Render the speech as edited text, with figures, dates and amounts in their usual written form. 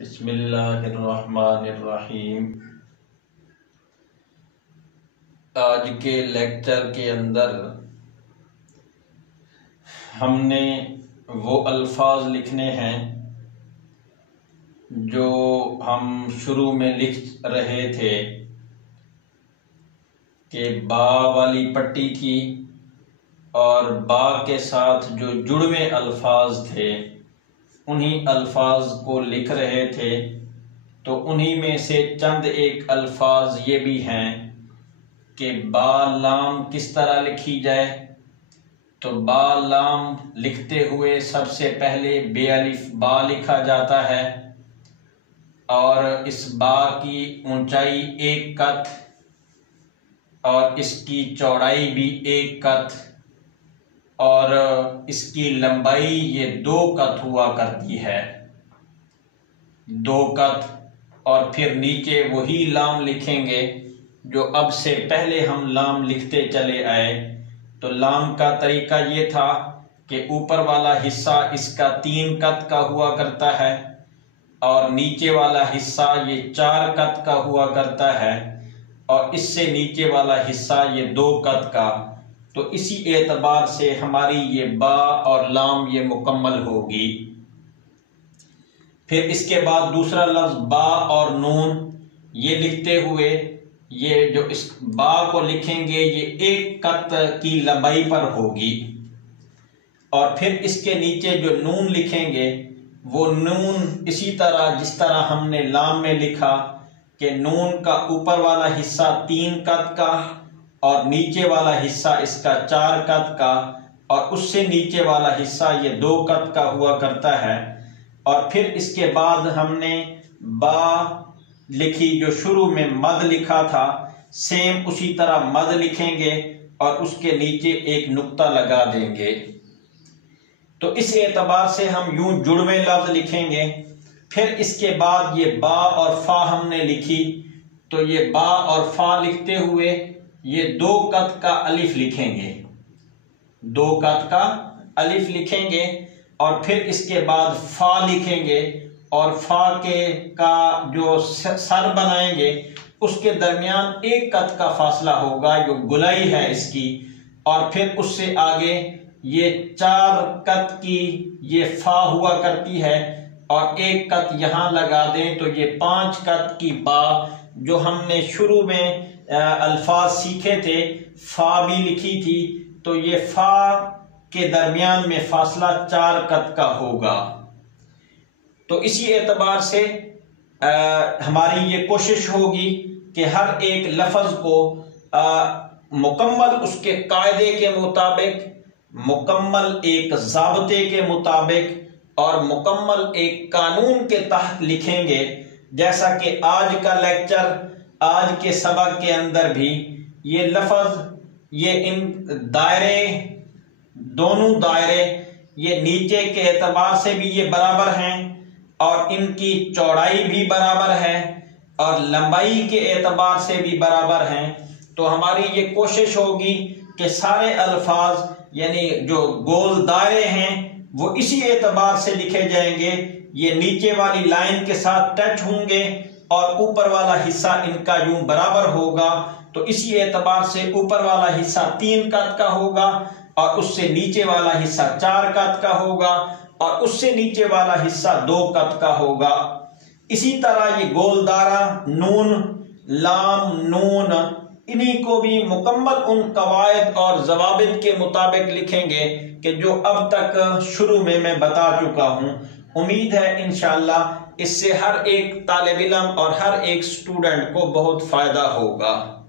बिस्मिल्लाहिर्रहमानिर्रहीम। आज के लेक्चर के अंदर हमने वो अल्फाज लिखने हैं जो हम शुरू में लिख रहे थे कि बा वाली पट्टी थी और बा के साथ जो जुड़वे अल्फाज थे उन्हीं अल्फाज को लिख रहे थे। तो उन्हीं में से चंद एक अल्फाज ये भी हैं कि बा लाम किस तरह लिखी जाए। तो बा लाम लिखते हुए सबसे पहले बेअलिफ बा लिखा जाता है और इस बा की ऊंचाई 1 कत और इसकी चौड़ाई भी 1 कत और इसकी लंबाई ये 2 कत हुआ करती है, 2 कत। और फिर नीचे वही लाम लिखेंगे जो अब से पहले हम लाम लिखते चले आए। तो लाम का तरीका ये था कि ऊपर वाला हिस्सा इसका 3 कत का हुआ करता है और नीचे वाला हिस्सा ये 4 कत का हुआ करता है और इससे नीचे वाला हिस्सा ये 2 कत का। तो इसी एतबार से हमारी ये बा और लाम ये मुकम्मल होगी। फिर इसके बाद दूसरा लफ्ज बा और नून ये लिखते हुए ये जो इस बा को लिखेंगे ये 1 कत की लंबाई पर होगी और फिर इसके नीचे जो नून लिखेंगे वो नून इसी तरह जिस तरह हमने लाम में लिखा कि नून का ऊपर वाला हिस्सा 3 कत का और नीचे वाला हिस्सा इसका 4 कत का और उससे नीचे वाला हिस्सा ये 2 कत का हुआ करता है। और फिर इसके बाद हमने बा लिखी जो शुरू में मद लिखा था, सेम उसी तरह मद लिखेंगे और उसके नीचे एक नुक्ता लगा देंगे। तो इस एतबार से हम यूं जुड़वे लफ्ज लिखेंगे। फिर इसके बाद ये बा और फा हमने लिखी। तो ये बा और फा लिखते हुए ये 2 कत का अलिफ लिखेंगे, 2 कत का अलिफ लिखेंगे और फिर इसके बाद फा लिखेंगे और फा के का जो सर बनाएंगे उसके दरमियान 1 कत का फासला होगा जो गुलाई है इसकी। और फिर उससे आगे ये 4 कत की ये फा हुआ करती है और 1 कत यहां लगा दें तो ये 5 कत की बा जो हमने शुरू में अल्फाज सीखे थे, फा भी लिखी थी। तो ये फा के दरमियान में फासला 4 कत का होगा। तो इसी एतबार से हमारी ये कोशिश होगी कि हर एक लफ्ज को मुकम्मल उसके कायदे के मुताबिक, मुकम्मल एक ज़ाब्ते के मुताबिक और मुकम्मल एक कानून के तहत लिखेंगे। जैसा कि आज का लेक्चर, आज के सबक के अंदर भी ये लफ्ज ये इन दायरे, दोनों दायरे ये नीचे के एतबार से भी ये बराबर हैं और इनकी चौड़ाई भी बराबर है और लंबाई के एतबार से भी बराबर हैं। तो हमारी ये कोशिश होगी कि सारे अल्फाज यानी जो गोल दायरे हैं वो इसी एतबार से लिखे जाएंगे। ये नीचे वाली लाइन के साथ टच होंगे और ऊपर वाला हिस्सा इनका यूं बराबर होगा। तो इसी एतबार से ऊपर वाला हिस्सा 3 कत का होगा और उससे नीचे वाला हिस्सा 4 कत का होगा और उससे नीचे वाला हिस्सा 2 कत का होगा। इसी तरह ये गोलदारा नून, लाम, नून इन्हीं को भी मुकम्मल उन कवायद और ज़वाबित के मुताबिक लिखेंगे कि जो अब तक शुरू में मैं बता चुका हूं। उम्मीद है इंशाअल्लाह इससे हर एक तालिब इल्म और हर एक स्टूडेंट को बहुत फायदा होगा।